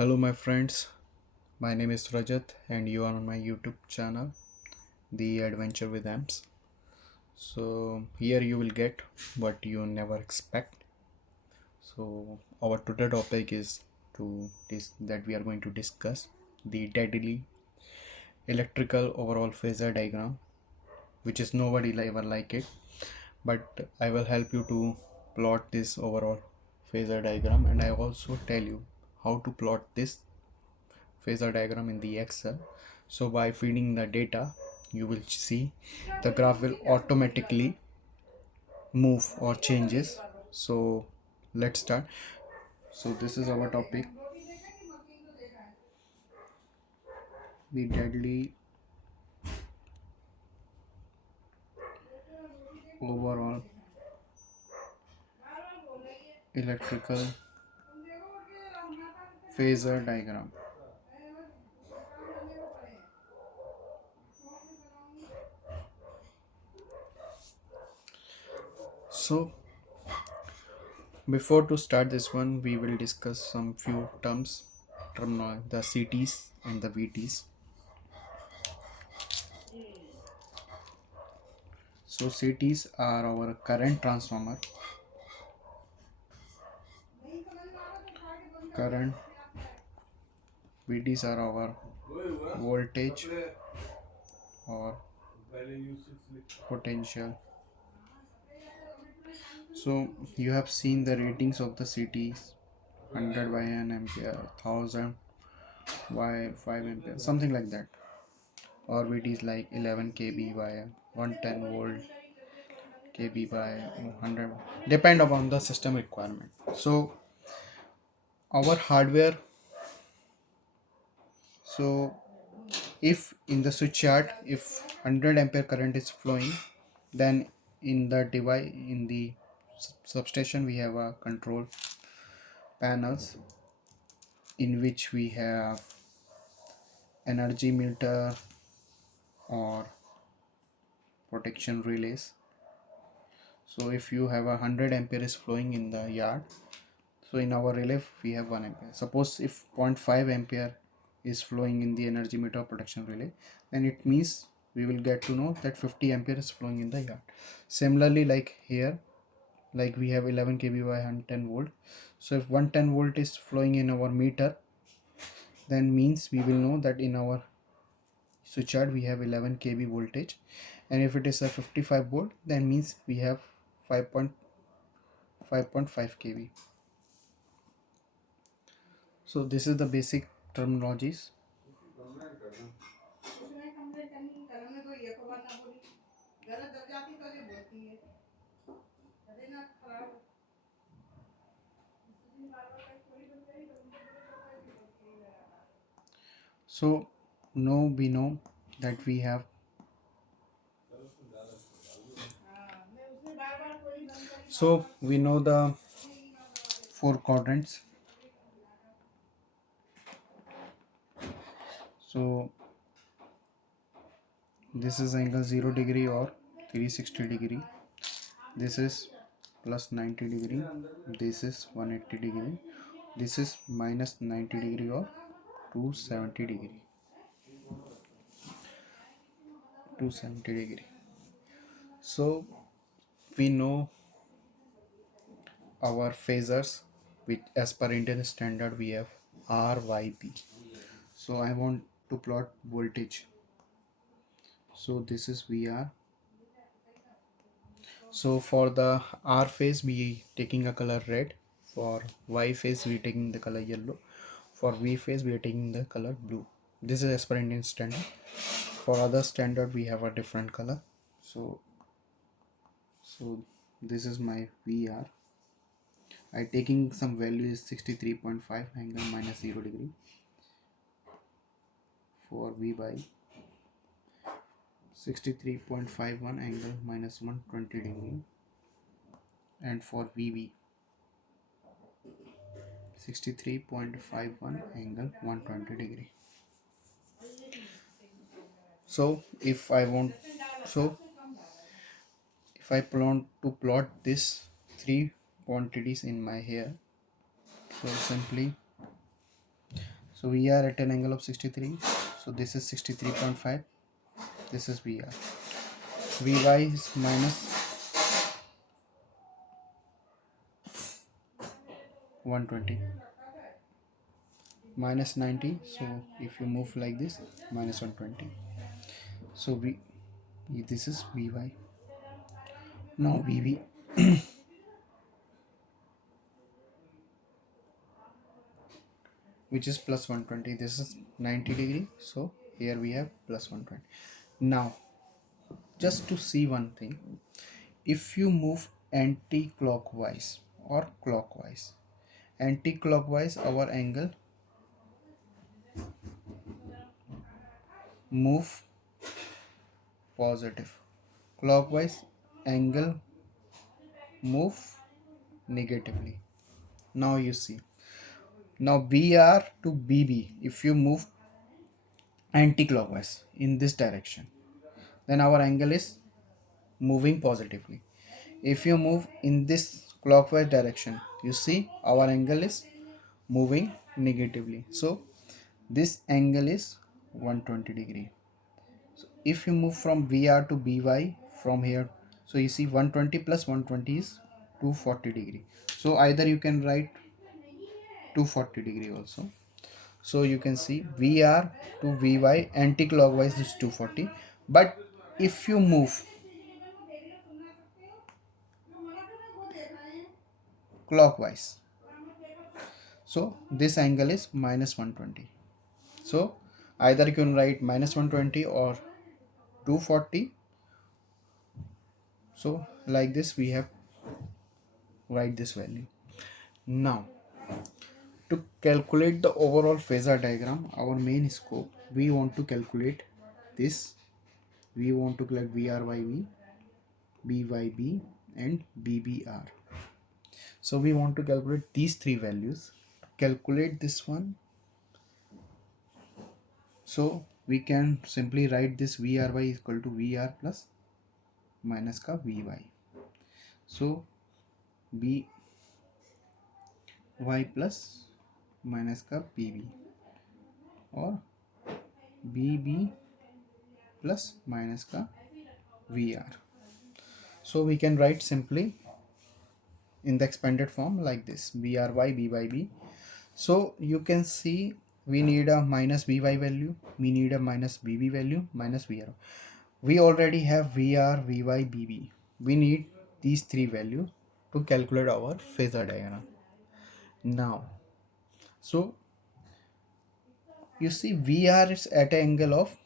Hello, my friends. My name is Rajat, and you are on my YouTube channel, The Adventure with Amps. So, here you will get what you never expect. So, our today topic is to this that we are going to discuss the deadly electrical overall phasor diagram, which is nobody ever like it. But I will help you to plot this overall phasor diagram, and I also tell you how to plot this phasor diagram in the Excel. So by feeding the data, you will see the graph will automatically move or changes. So let's start. So this is our topic, the deadly overall electrical phasor diagram. So before to start this one, we will discuss some few terminology, the CTs and the VTs. So CTs are our current transformer, current. VTs are our voltage or potential. So you have seen the ratings of the CTs: 100 by an ampere, 1000 by 5 ampere, something like that. Or VTs like 11 kb by 110 volt, kb by 100, depend upon the system requirement. So our hardware, so if in the switch chart, if 100 ampere current is flowing, then in the device, in the substation, we have a control panels in which we have energy meter or protection relays. So if you have 100 ampere is flowing in the yard, so in our relay we have 1 ampere. Suppose if 0.5 ampere is flowing in the energy meter protection relay, then it means we will get to know that 50 ampere is flowing in the yard. Similarly, like here, like we have 11 kb by 110 volt. So if 110 volt is flowing in our meter, then means we will know that in our switch yard we have 11 kb voltage, and if it is a 55 volt, then means we have 5.5 kb. So this is the basic terminologies. So now we know that we have, so we know the four quadrants. So this is angle 0 degree or 360 degree, this is plus 90 degree, this is 180 degree, this is minus 90 degree or 270 degree, 270 degree. So we know our phasors, which as per Indian standard we have RYP. So I want to plot voltage. So this is VR. So for the R phase we taking a color red, for Y phase we taking the color yellow, for V phase we are taking the color blue. This is as per Indian standard. For other standard we have a different color. So this is my VR. I taking some value is 63.5 angle minus 0 degree for V by 63.51 angle minus 120 degree, and for VB 63.51 angle 120 degree. So if I want, so if I plan to plot this three quantities in my hair, so simply So we are at an angle of 63. So this is 63.5. This is VR. Vy is minus 120, minus 90. So if you move like this, minus 120. So this is Vy. Now Vv, which is plus 120. This is 90 degree. So here we have plus 120. Now just to see one thing, if you move anti-clockwise or clockwise, anti-clockwise our angle move positive, clockwise angle move negatively. Now you see, now BR to BB, if you move anti-clockwise in this direction, then our angle is moving positively. If you move in this clockwise direction, you see our angle is moving negatively. So this angle is 120 degree. So if you move from VR to BY from here, so you see 120 plus 120 is 240 degree. So either you can write 240 degree also. So you can see VR to VY anti-clockwise is 240. But if you move clockwise, so this angle is minus 120. So either you can write minus 120 or 240. So like this we have write this value. Now to calculate the overall phasor diagram, our main scope, we want to calculate this. We want to calculate VRYV, BYB and BBR. So we want to calculate these three values. To calculate this one, so we can simply write this VRY is equal to VR plus minus ka VY. So BY plus minus का BB और BB plus minus का VR. So we can write simply in the expanded form like this, VRY B by B. So you can see we need a minus VY value, we need a minus BB value, minus VR. We already have VR, VY, BB. We need these three values to calculate our phasor diagram. Now, so you see VR is at an angle of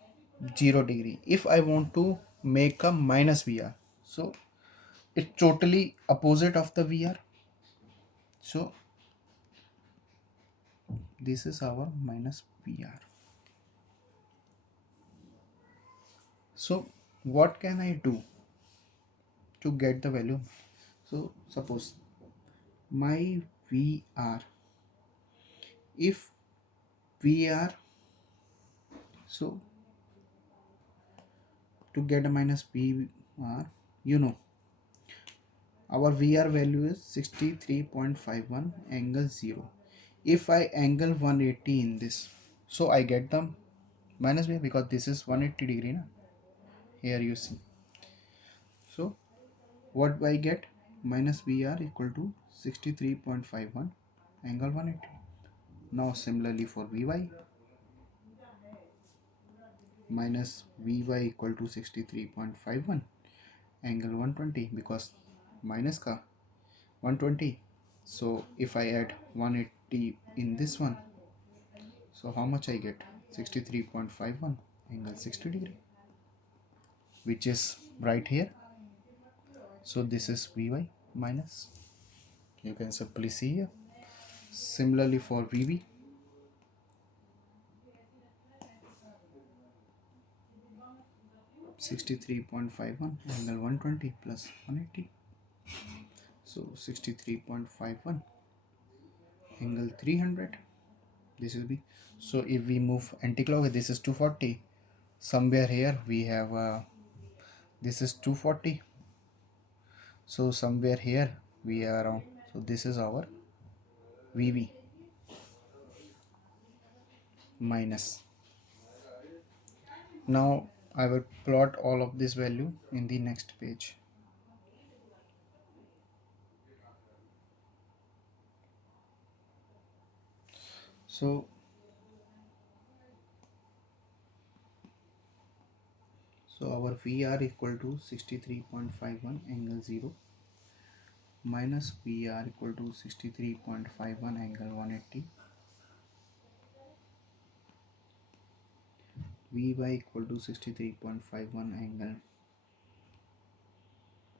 0 degree. If I want to make a minus VR, so it's totally opposite of the VR. So this is our minus VR. So what can I do to get the value? So suppose my VR, if VR, so to get a minus VR, you know our VR value is 63.51 angle 0. If I angle 180 in this, so I get the minus VR because this is 180 degree na? Here you see. So what I get, minus VR equal to 63.51 angle 180. Now similarly for VY, minus VY equal to 63.51 angle 120 because minus ka 120. So if I add 180 in this one, so how much I get? 63.51 angle 60 degree, which is right here. So this is Vy minus, you can simply see here. Similarly for Vb, (63.51) angle 120 plus 180, so 63.51 angle 300. This will be, so if we move anti-clockwise, this is 240. Somewhere here we have this is 240. So somewhere here we are around. So this is our Vb. minus. Now I will plot all of this value in the next page. So our VR equal to 63.51 angle 0 minus VR equal to 63.51 angle 180, Vy equal to 63.51 angle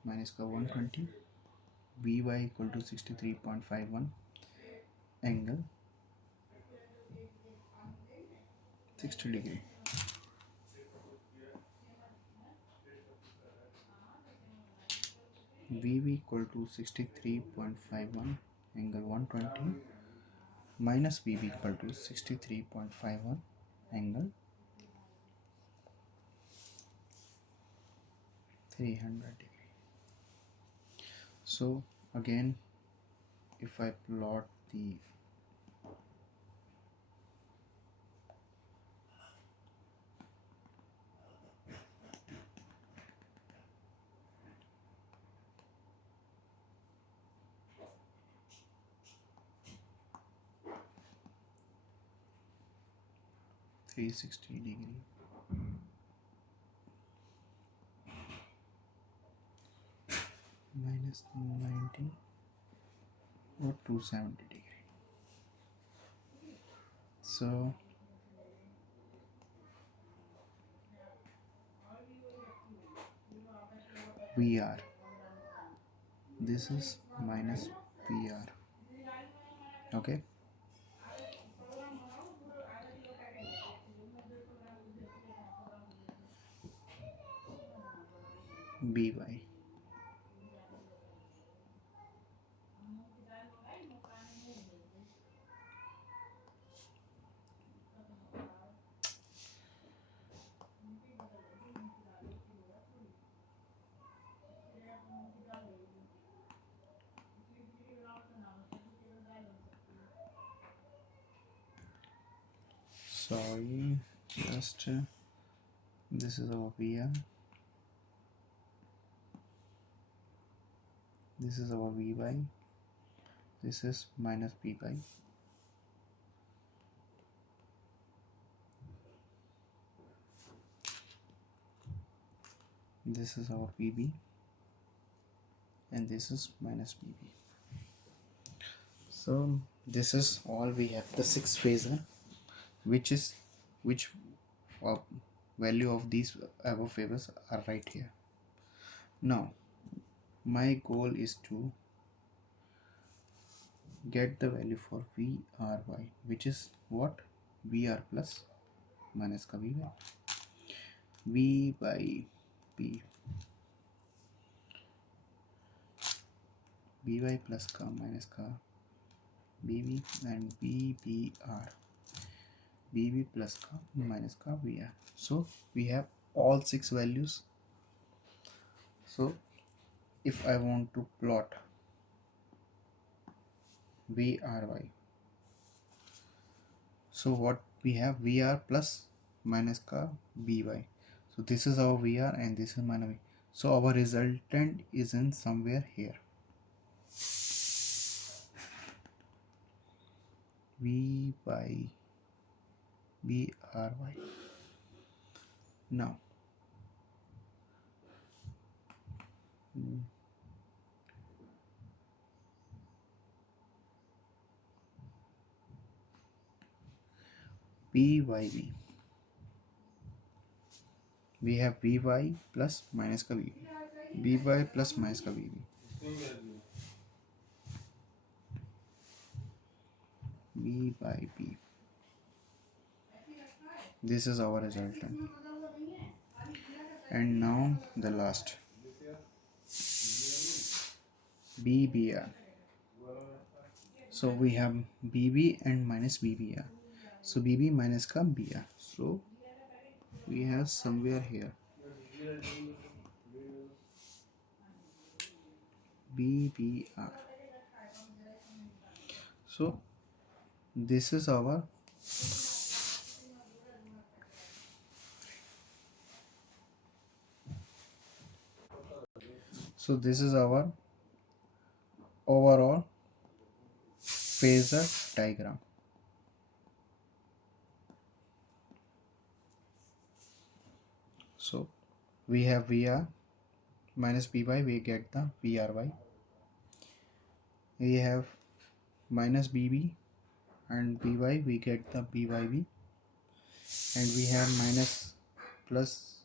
minus का 120, Vy equal to 63.51 angle 60 degree. Vv equal to 63.51 angle 120 minus Vv equal to 63.51 angle 300 degree. So again, if I plot the (360 degree) minus 90 or 270 degree. So VR, this is minus VR. Okay, By. Sorry, just this is our VR, this is our Vy, this is minus By. This is our Vb and this is minus Vb. So this is all we have, the 6 phasor, which uh, value of these above favors are right here. Now my goal is to get the value for Vry, which is what? Vr plus minus का Vy, V by P, By plus का minus का Bv and Bbr, Bv plus का minus का Vr. So we have all 6 values. So if I want to plot Vry, so what we have? Vr plus minus का By. So this is our Vr and this is minus V. So our resultant is in somewhere here. V by Bry. Now Byv, we have Vy plus minus का Vb, By plus minus का Vb, B by B. This is our resultant. And now the last, Bbr. So we have Bb and minus Bbr. So Bb minus का Br. So we have somewhere here Bbr. So this is our So this is our overall phasor diagram. So we have VR minus By, we get the VRY. We have minus BB and By, we get the BYB. And we have minus plus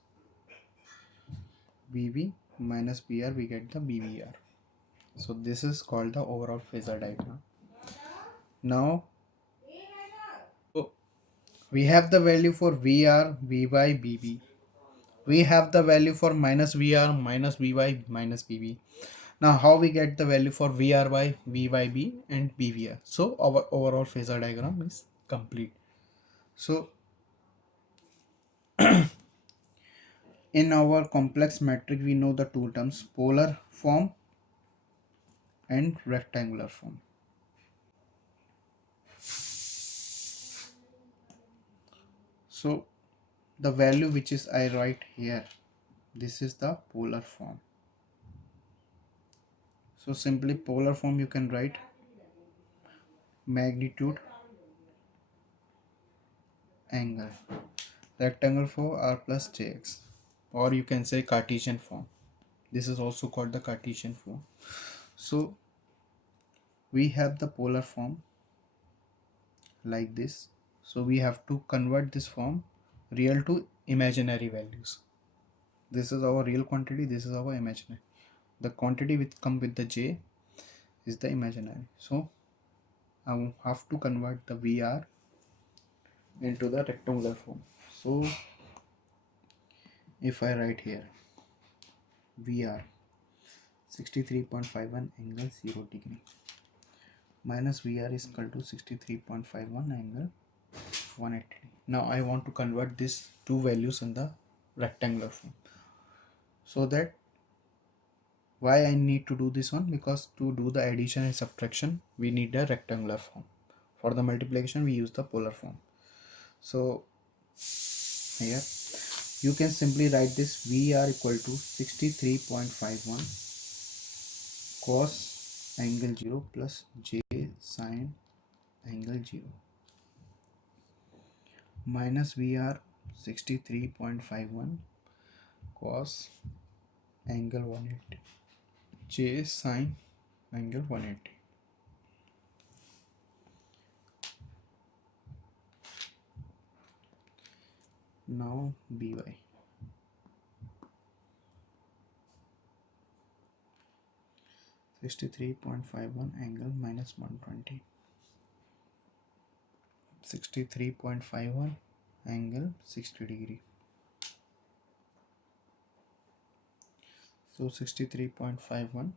BB minus BR, we get the BBR. So this is called the overall phasor diagram. Now we have the value for VR, Vy, BB. We have the value for minus VR, minus Vy, minus BB. Now how we get the value for VRY, VYB and BVR? So our overall phasor diagram is complete. So in our complex metric we know the two terms, polar form and rectangular form. So the value which is I write here, this is the polar form. So simply polar form you can write magnitude angle, rectangle for r plus jx, or you can say Cartesian form. This is also called the Cartesian form. So we have the polar form like this. So we have to convert this form real to imaginary values. This is our real quantity, this is our imaginary. The quantity which come with the j is the imaginary. So I have to convert the VR into the rectangular form. So if I write here VR 63.51 angle 0 degree minus VR is equal to 63.51 angle 180 degree. Now I want to convert these two values in the rectangular form. So that why I need to do this one, because to do the addition and subtraction we need a rectangular form. For the multiplication we use the polar form. So here you can simply write this VR equal to 63.51 cos angle 0 plus j sin angle 0 minus VR 63.51 cos angle 180 j sin angle 180. Now By 63.51 angle minus 120, 63.51 angle 60 degree. So 63.51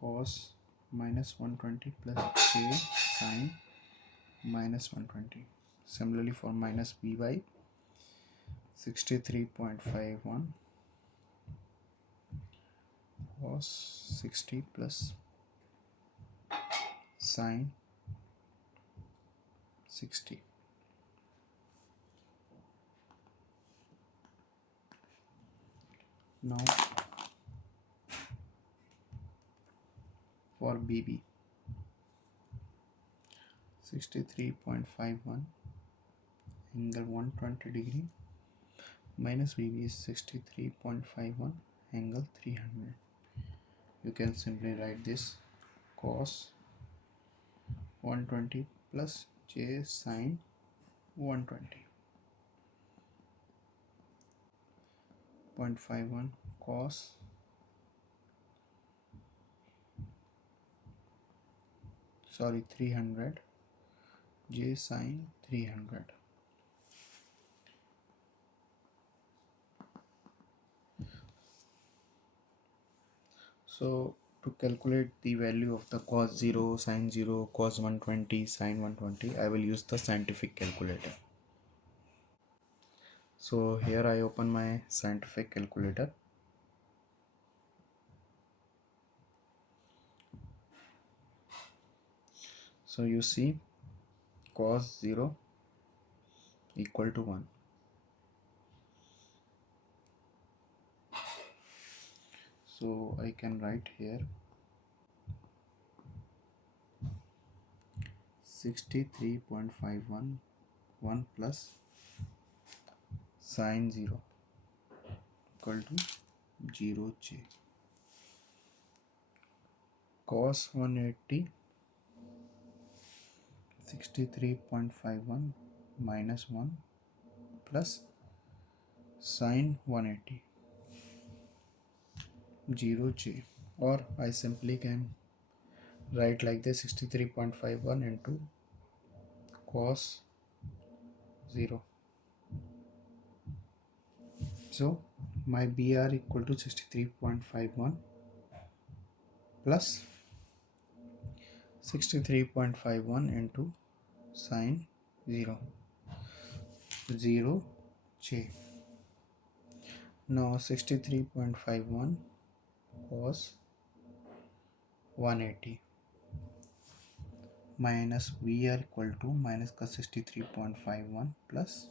cos minus 120 plus j sin minus 120. Similarly for minus By 63.51 cos 60 plus sin 60. Now for BB 63.51 angle 120 degree minus BB is 63.51 angle 300. You can simply write this cos 120 plus j sin 120. 0.51 cos sorry 300 j sin 300. So to calculate the value of the cos 0, sin 0, cos 120, sin 120, I will use the scientific calculator. So here I open my scientific calculator. So you see cos 0 equal to 1, So I can write here 63.511 plus sine 0 equal to 0j. Cos 180 63.51 minus 1 plus sine 180 0j, or I simply can write like this 63.51 into cos 0. So my BR equal to 63.51 plus 63.51 into sine 0 j. Now 63.51 cos 180 minus VR equal to minus cos 63.51 plus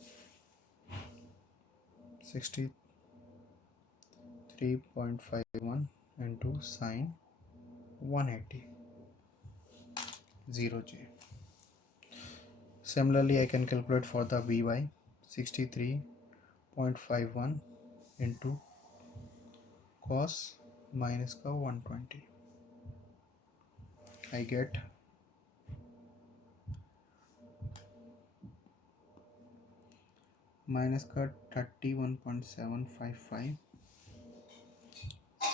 63.51 into sine 180 0j. Similarly, I can calculate for the By 63.51 into cos minus का 120. I get minus का 31.755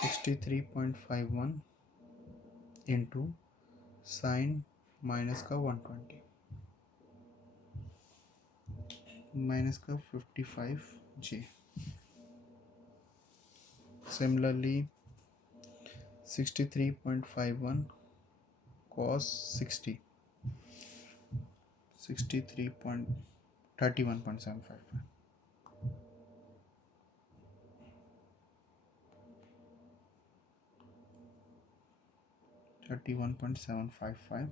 63.51 into sine minus का 120 minus का 55j. Similarly, 63.51 cos 60 31.755 31.755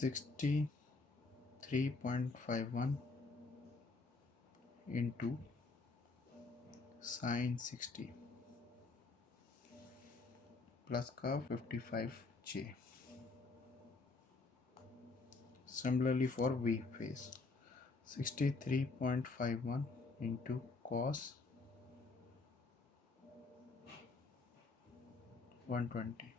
63.51 into sine 60 plus का 55j. Similarly for V phase 63.51 into cos 120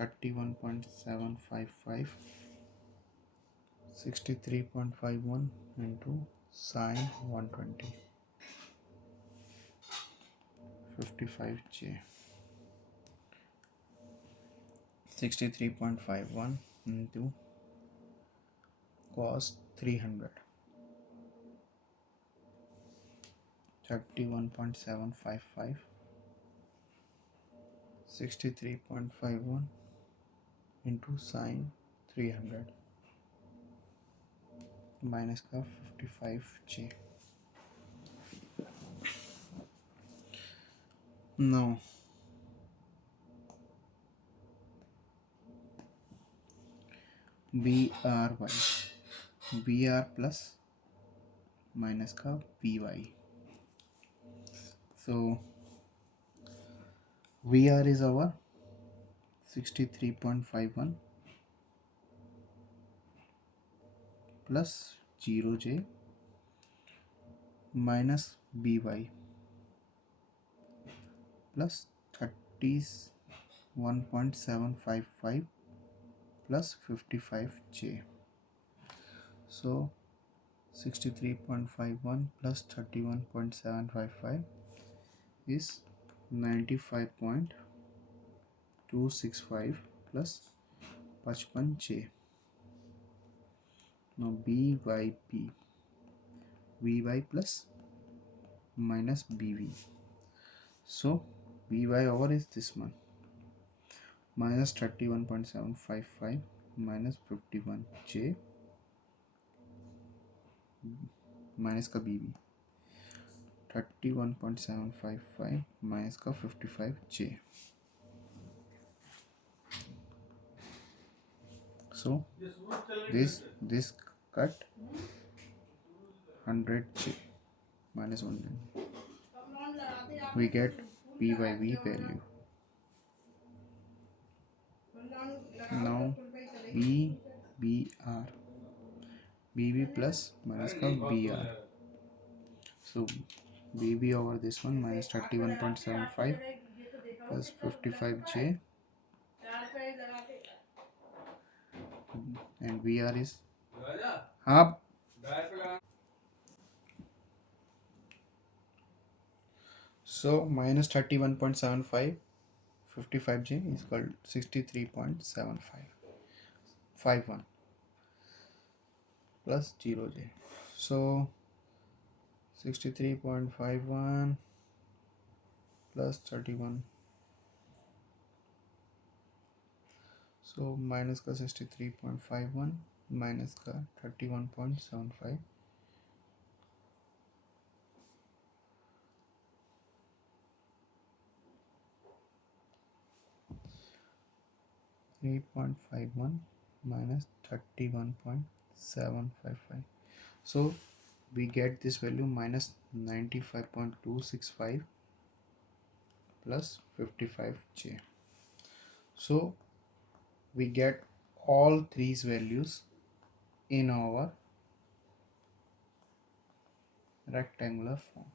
31.755 63.51 into sine 120 55j. 63.51 into cos 300 31.755 63.51 into sine 300 minus का 55j. Now BR plus minus का BY. So VR is our 63.51 plus 0j minus BY plus 31.755 plus 55j. So 63.51 plus 31.755 is 95.265 plus 55j. Now VY plus minus BV. So VY over is this one minus 31.755 minus 51j minus का BV 31.755 minus का 55j. So this cut 100j minus 110. we get b by v value. Now b b r bb plus minus का br, so bb over this one minus 31.75 plus 55j, and br is हाँ. So minus 31.75 55j is equal to 63.7551 plus 0j. So 63.51 plus 31. So minus का 63.51 minus का 31.75, 3.51 minus 31.755. So we get this value minus 95.265 plus 55j. So we get all these values in our rectangular form.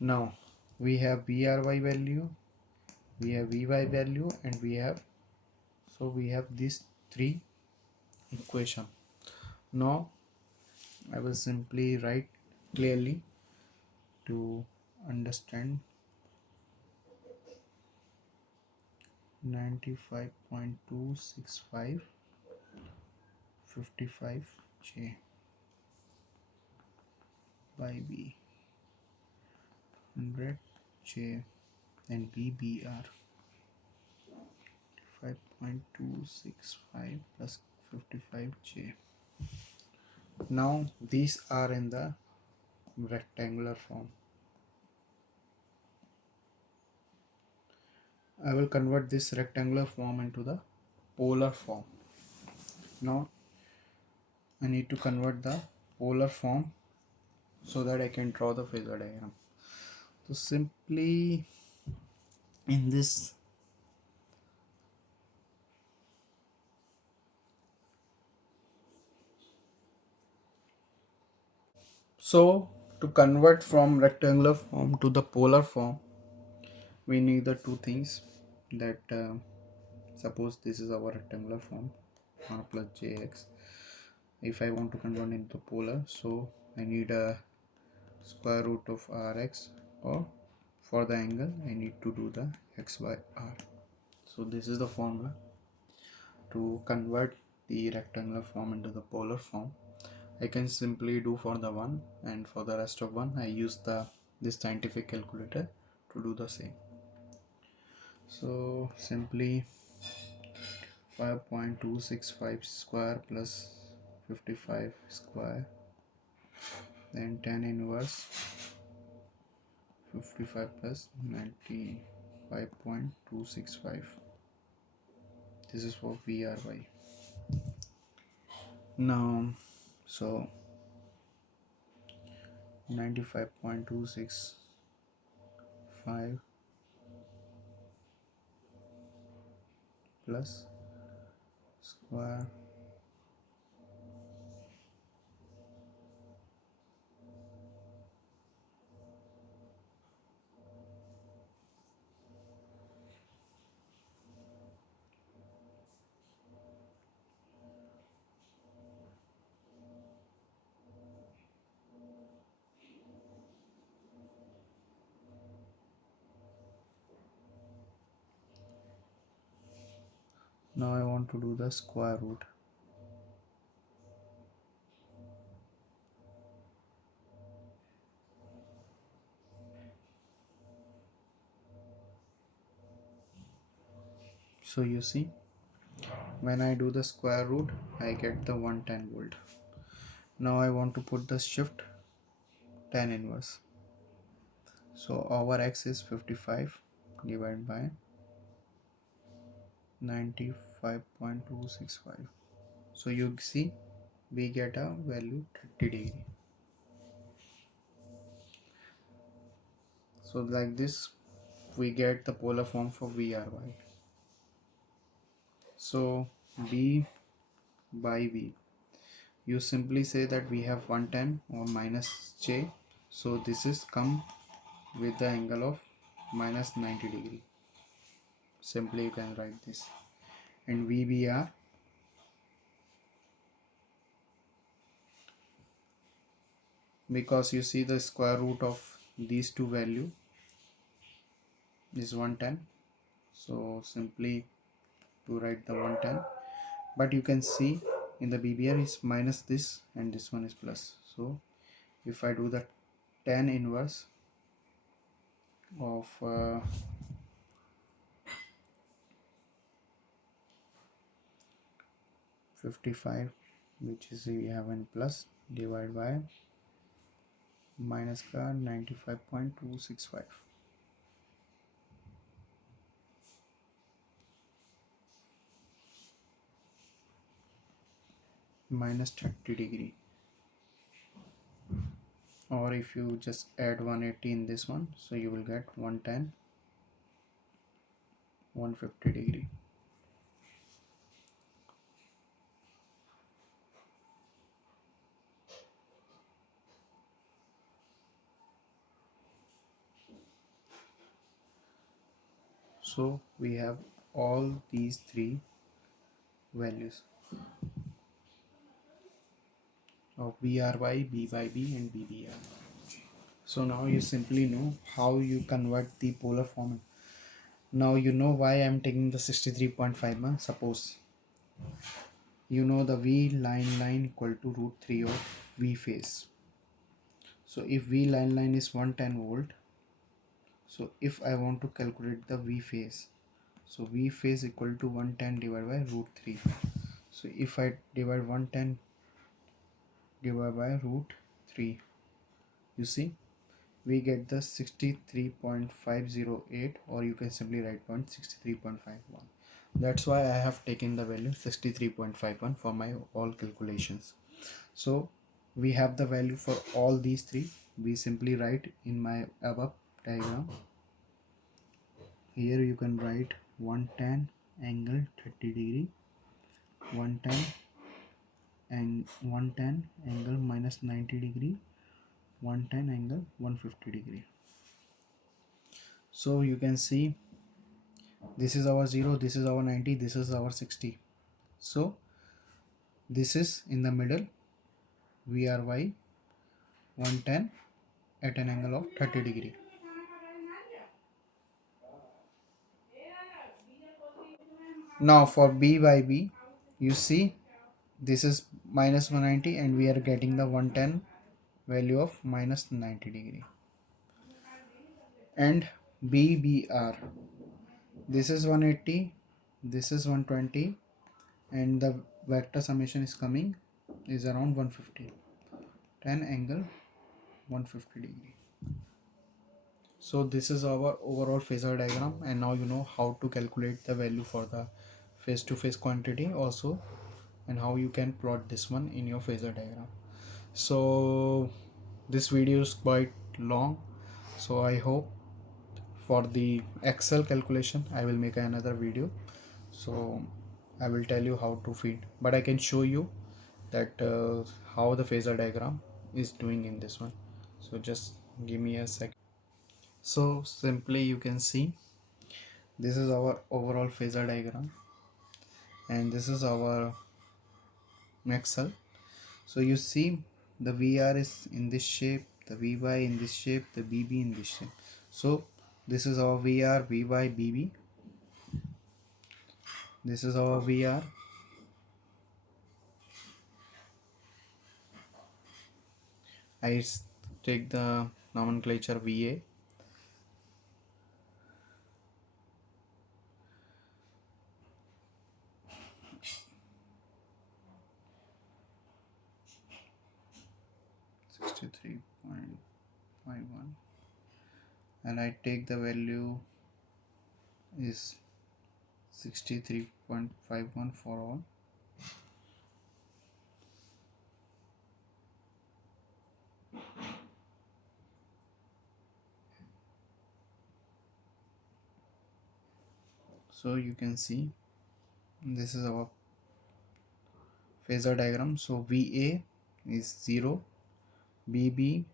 Now we have bry value, we have vy value, and we have these three equation. Now I will simply write clearly to understand. 95.265 55j by b 100j and bbr 5.265 plus 55j. Now these are in the rectangular form. I will convert this rectangular form into the polar form. Now I need to convert the polar form so that I can draw the phasor diagram. So simply in this, so to convert from rectangular form to the polar form, we need the two things that suppose this is our rectangular form r plus jx. If I want to convert into polar, so I need a square root of rx, or for the angle I need to do the x by r. So this is the formula to convert the rectangular form into the polar form. I can simply do for the one, and for the rest of one I use this scientific calculator to do the same. So simply 5.265 square plus 55 square, then tan inverse 55 plus 95.265. This is for VRY. Now, so 95.265 plus square. Now I want to do the square root. So you see, when I do the square root, I get the 110 volt. Now I want to put the shift tan inverse. So our x is 55 divided by 95.265. So you see, we get a value 30 degree. So like this we get the polar form for VRY. So B by V, you simply say that we have 110 or minus J, so this is come with the angle of minus 90 degree. Simply you can write this. And VBR, because you see the square root of these two value is 110, so simply to write the 110, but you can see in the BBR is minus this and this one is plus. So if I do the tan inverse of 55, which is we have in plus, divided by minus का 95.265 minus 30 degree, or if you just add 180 in this one, so you will get 110 150 degree. So we have all these three values of BRY, B by B and BBR. So now you simply know how you convert the polar form. Now you know why I am taking the 63.51. Suppose you know the V line equal to root 3 of V phase. So if V line is 110 volt, so if I want to calculate the V phase, so V phase equal to 110 divided by root 3. So if I divide 110 divided by root 3, you see we get the 63.508, or you can simply write 63.51. That's why I have taken the value 63.51 for my all calculations. So we have the value for all these three. We simply write in my above diagram. Here you can write 110 angle 30 degree, 110 and 110 angle minus 90 degree, 110 angle 150 degree. So you can see this is our 0, this is our 90, this is our 60. So this is in the middle, VRY 110 at an angle of 30 degree. Now for B by B, you see this is minus 190 and we are getting the 110 value of minus 90 degree. And BBR, this is 180, this is 120, and the vector summation is coming is around 150, 10 angle 150 degree. So this is our overall phasor diagram, and now you know how to calculate the value for the phase to phase quantity also, and how you can plot this one in your phasor diagram. So this video is quite long, so I hope for the Excel calculation I will make another video. So I will tell you how to feed, but I can show you that how the phasor diagram is doing in this one. So just give me a sec. So simply you can see this is our overall phasor diagram, and this is our Excel. So you see the VR is in this shape, the VY in this shape, the BB in this shape. So this is our VR, VY, BB. This is our VR. I take the nomenclature VA. .51, and I take the value is 63.51 for all. So you can see this is our phasor diagram. So VA is 0, BB,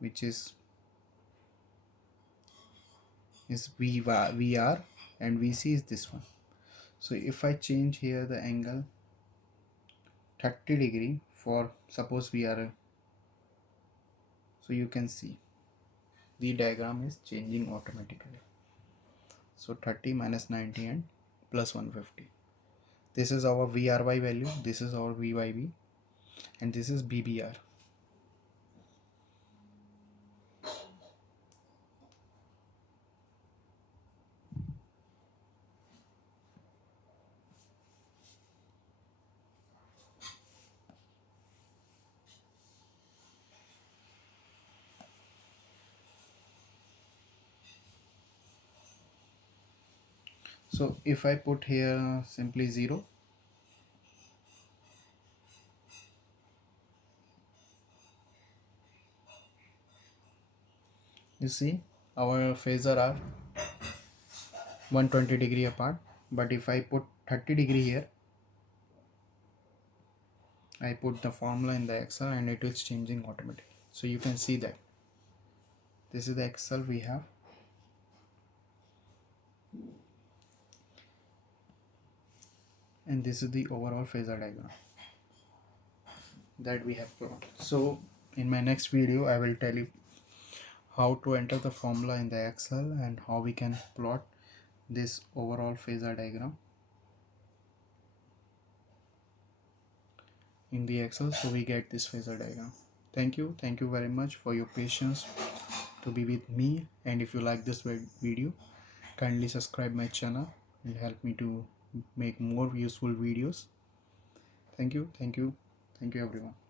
which is VR, and VC is this one. So if I change here the angle 30 degree for suppose we are so you can see the diagram is changing automatically. So 30 minus 90 and plus 150. This is our VRY value, this is our VYB, and this is BBR. So if I put here simply 0, you see our phasor are 120 degree apart. But if I put 30 degree here, I put the formula in the Excel and it is changing automatically. So you can see that this is the Excel we have, and this is the overall phasor diagram that we have plotted. So in my next video I will tell you how to enter the formula in the Excel and how we can plot this overall phasor diagram in the Excel, so we get this phasor diagram. Thank you very much for your patience to be with me, and if you like this video, kindly subscribe my channel and help me to make more useful videos. Thank you everyone.